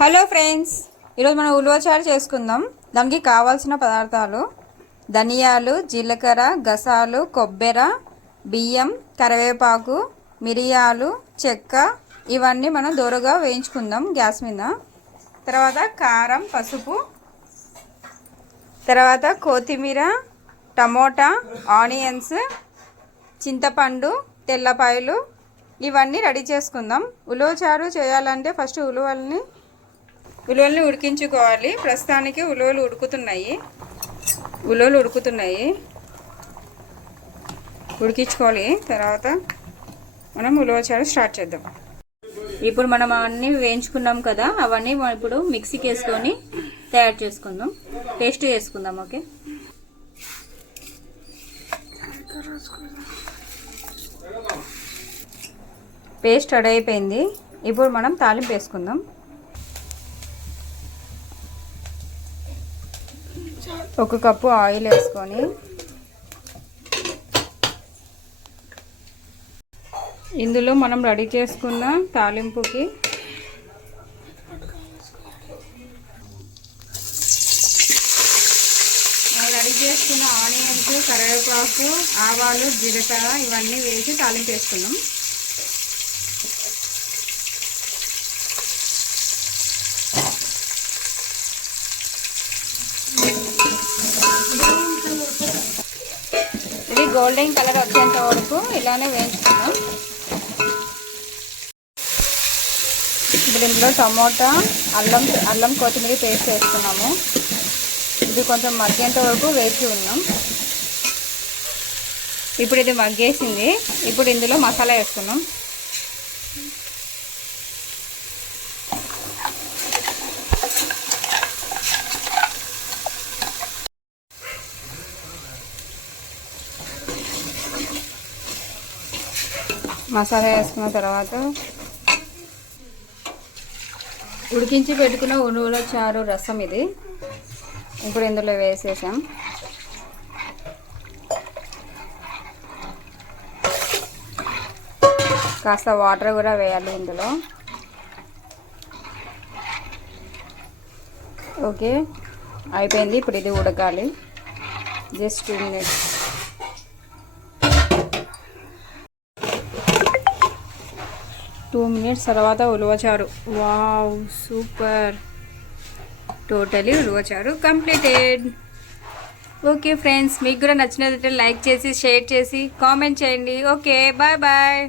Hello friends, ఈరోజు మనం ఉలవచారు చేసుకుందాం. దానికి కావాల్సిన పదార్థాలు: ధనియాలు, జీలకర్ర, గసాలు, కొబ్బరి, బియ్యం, కరివేపాకు, మిరియాలు, చెక్క. ఇవన్నీ మనం దోరగా వేయించుకుందాం గ్యాస్ మీద. తర్వాత కారం, పసుపు, తర్వాత కొత్తిమీర, టమోటా, ఆనియన్స్, చింతపండు, తెల్లపాయలు. ఇవన్నీ రెడీ చేసుకుందాం. ఉలవచారు చేయాలంటే ఫస్ట్ ఉలవల్ని ఉడికించుకోవాలి. ప్రస్తుతానికి ఉలవలు ఉడుకుతున్నాయి. ఉడికించుకోవాలి. తర్వాత మనం ఉలవచారు స్టార్ట్ చేద్దాం. ఇప్పుడు మనం అన్నీ వేయించుకున్నాం కదా, అవన్నీ ఇప్పుడు మిక్సీకి వేసుకొని తయారు చేసుకుందాం. పేస్ట్ చేసుకుందాం. ఓకే, పేస్ట్ రెడీ అయిపోయింది. ఇప్పుడు మనం తాలింపు వేసుకుందాం. ఒక కప్పు ఆయిల్ వేసుకొని ఇందులో మనం రెడీ చేసుకున్న తాలింపుకి రెడీ చేసుకున్న ఆనియన్స్, కరివేపాకు, ఆవాలు, జీలకర్ర ఇవన్నీ వేసి తాలింపు వేసుకున్నాం. ఇది గోల్డెన్ కలర్ వచ్చేంత వరకు ఇలానే వేయించుకుందాం. ఇప్పుడు ఇందులో టమోటా, అల్లం కొత్తిమీర పేస్ట్ వేసుకున్నాము. ఇది కొంచెం మగ్గేంత వరకు వేసి ఉన్నాం. ఇప్పుడు ఇది మగ్గేసింది. ఇప్పుడు ఇందులో మసాలా వేసుకున్నాం. మసాలా వేసుకున్న తర్వాత ఉడికించి పెట్టుకున్న ఉలవచారు రసం ఇది ఇప్పుడు ఇందులో వేసేసాం. కాస్త వాటర్ కూడా వేయాలి ఇందులో. ఓకే, అయిపోయింది. ఇప్పుడు ఇది ఉడకాలి. Just 2 minutes. టూ మినిట్స్ తర్వాత ఉలవచారు. Wow, super! టోటలీ ఉలవచారు కంప్లీటెడ్. ఓకే ఫ్రెండ్స్, మీకు కూడా నచ్చినట్లయితే లైక్ చేసి, షేర్ చేసి, కామెంట్ చేయండి. Okay, bye bye.